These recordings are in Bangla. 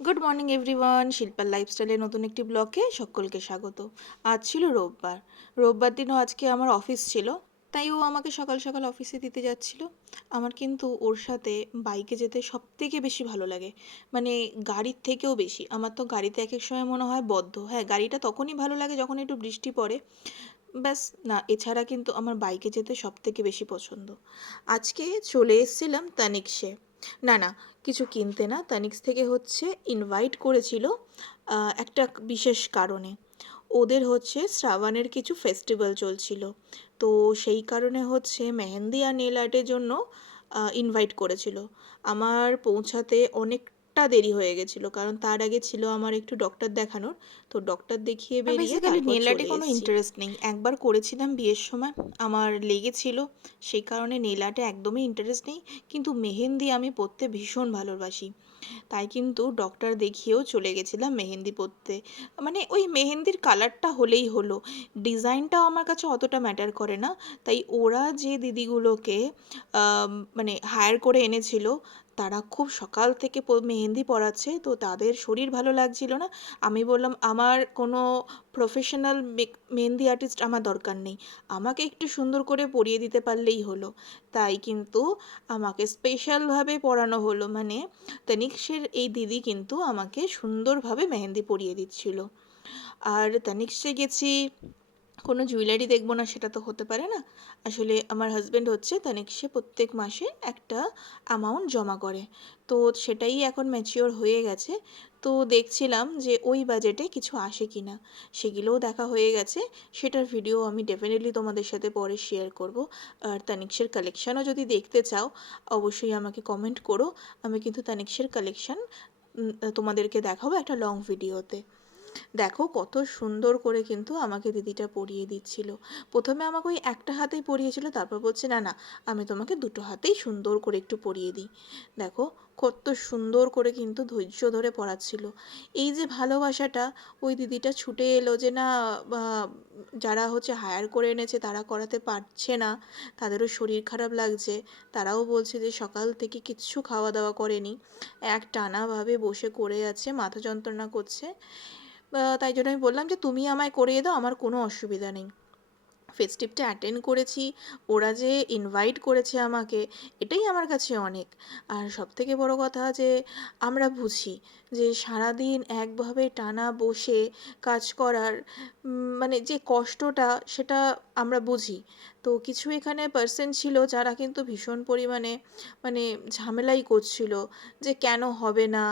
গুড মর্নিং এভরিওয়ান, শিল্পার লাইফস্টাইলের নতুন একটি ব্লগে সকলকে স্বাগত। আজ ছিল রোববার। রোববার দিনও আজকে আমার অফিস ছিল, তাই ও আমাকে সকাল সকাল অফিসে দিতে যাচ্ছিল। আমার কিন্তু ওর সাথে বাইকে যেতে সব থেকে বেশি ভালো লাগে, মানে গাড়ির থেকেও বেশি। আমার তো গাড়িতে এক এক সময় মনে হয় বদ্ধ। হ্যাঁ, গাড়িটা তখনই ভালো লাগে যখন একটু বৃষ্টি পড়ে, ব্যাস। না, এছাড়া কিন্তু আমার বাইকে যেতে সব থেকে বেশি পছন্দ। আজকে চলে এসেছিলাম তানিক্সে। না না, কিছু কিনতে না, তানিক্স থেকে হচ্ছে ইনভাইট করেছিল একটা বিশেষ কারণে। ওদের হচ্ছে শ্রাবণের কিছু ফেস্টিভ্যাল চলছিল, তো সেই কারণে হচ্ছে মেহেন্দি আর নেল আর্টের জন্য ইনভাইট করেছিল। আমার পৌঁছাতে অনেকটা দেরি হয়ে গেছিলো, কারণ তার আগে ছিল আমার একটু ডক্টর দেখানোর। তো ডক্টর দেখিয়ে আমার বেরিয়ে বেসিক্যালি তারপর নেল আর্টে চলে কোনো এসেছি। ইন্টারেস্ট নেই। একবার করেছিলাম বিয়ের সময়, আমার লেগেছিল, সেই কারণে নেল আর্টে একদমই ইন্টারেস্ট নেই। কিন্তু মেহেন্দি আমি পরতে ভীষণ ভালোবাসি, তাই কিন্তু ডক্টর দেখিয়েও চলে গেছিলাম মেহেন্দি পরতে। মানে ওই মেহেন্দির কালারটা হলেই হলো, ডিজাইনটাও আমার কাছে অতটা ম্যাটার করে না। তাই ওরা যে দিদিগুলোকে মানে হায়ার করে এনেছিল, তারা খুব সকাল থেকে মেহেন্দি পরাচ্ছে, তো তাদের শরীর ভালো লাগছিল না। আমি বললাম আমার কোনো প্রফেশনাল মেহেন্দি আর্টিস্ট আমার দরকার নেই, আমাকে একটু সুন্দর করে পরিয়ে দিতে পারলেই হলো। তাই কিন্তু আমাকে স্পেশালভাবে পরানো হলো, মানে তনিষ্কের এই দিদি কিন্তু আমাকে সুন্দরভাবে মেহেন্দি পরিয়ে দিচ্ছিল। আর তনিষ্কে গেছি, কোনো জুয়েলারি দেখবো না সেটা তো হতে পারে না। আসলে আমার হাজব্যান্ড হচ্ছে তনিষ্কে প্রত্যেক মাসে একটা অ্যামাউন্ট জমা করে, তো সেটাই এখন ম্যাচিওর হয়ে গেছে। তো দেখছিলাম যে ওই বাজেটে কিছু আসে কি না, সেগুলোও দেখা হয়ে গেছে। সেটার ভিডিও আমি ডেফিনেটলি তোমাদের সাথে পরে শেয়ার করব। আর তানিক্সের কালেকশানও যদি দেখতে চাও, অবশ্যই আমাকে কমেন্ট করো। আমি কিন্তু তানিক্সের কালেকশান তোমাদেরকে দেখাবো একটা লং ভিডিওতে। দেখো কত সুন্দর করে কিন্তু আমাকে দিদিটা পরিয়ে দিচ্ছিল। প্রথমে আমাকে ওই একটা হাতেই পরিয়েছিল, তারপর বলছে না না, আমি তোমাকে দুটো হাতেই সুন্দর করে একটু পরিয়ে দিই। দেখো কত সুন্দর করে কিন্তু ধৈর্য ধরে পড়াচ্ছিল। এই যে ভালোবাসাটা, ওই দিদিটা ছুটে এলো যে না, যারা হচ্ছে হায়ার করে এনেছে তারা করাতে পারছে না, তাদেরও শরীর খারাপ লাগছে, তারাও বলছে যে সকাল থেকে কিচ্ছু খাওয়া দাওয়া করেনি, এক টানাভাবে বসে করে আছে, মাথা যন্ত্রণা করছে। তাই জন্য আমি বললাম যে তুমি আমায় করিয়ে দাও, আমার কোনো অসুবিধা নেই। ফেস্টিভটা অ্যাটেন্ড করেছি, ওরা যে ইনভাইট করেছে আমাকে, এটাই আমার কাছে অনেক। আর সবথেকে বড় কথা যে আমরা বুঝি যে সারাদিন একভাবে টানা বসে কাজ করার মানে যে কষ্টটা, সেটা আমরা বুঝি। তো কিছু এখানে পার্সন ছিল যারা কিন্তু ভীষণ পরিমাণে মানে ঝামেলাই করছিল, যে কেন হবে না,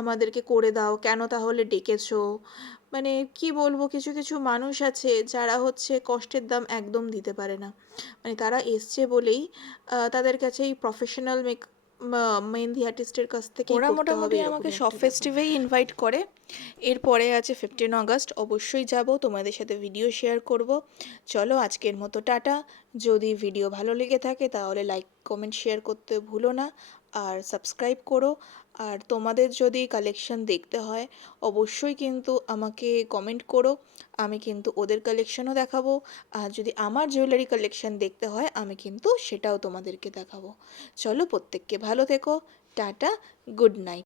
আমাদেরকে করে দাও, কেন তাহলে ডেকেছো। মানে কি বলবো, কিছু কিছু মানুষ আছে যারা হচ্ছে কষ্টের দাম একদম দিতে পারে না। মানে তারা এসছে বলেই তাদের কাছে এই প্রফেশনাল মেহেন্দি আর্টিস্টের কাছ থেকেই ওরা করতে হবে, মোটামুটি আমাকে এরকমই সব একটা ব্যাপার। ফেস্টিভেই ইনভাইট করে। এরপরে আছে 15 আগস্ট, অবশ্যই যাব, তোমাদের সাথে ভিডিও শেয়ার করব। চলো আজকের মতো টাটা। যদি ভিডিও ভালো লেগে থাকে তাহলে লাইক কমেন্ট শেয়ার করতে ভুলো না, আর সাবস্ক্রাইব করো। আর তোমাদের যদি কালেকশন দেখতে হয়, অবশ্যই কিন্তু আমাকে কমেন্ট করো, আমি কিন্তু ওদের কালেকশনও দেখাবো। আর যদি আমার জুয়েলারি কালেকশন দেখতে হয়, আমি কিন্তু সেটাও তোমাদেরকে দেখাবো। চলো প্রত্যেককে ভালো থেকো, টাটা, গুড নাইট।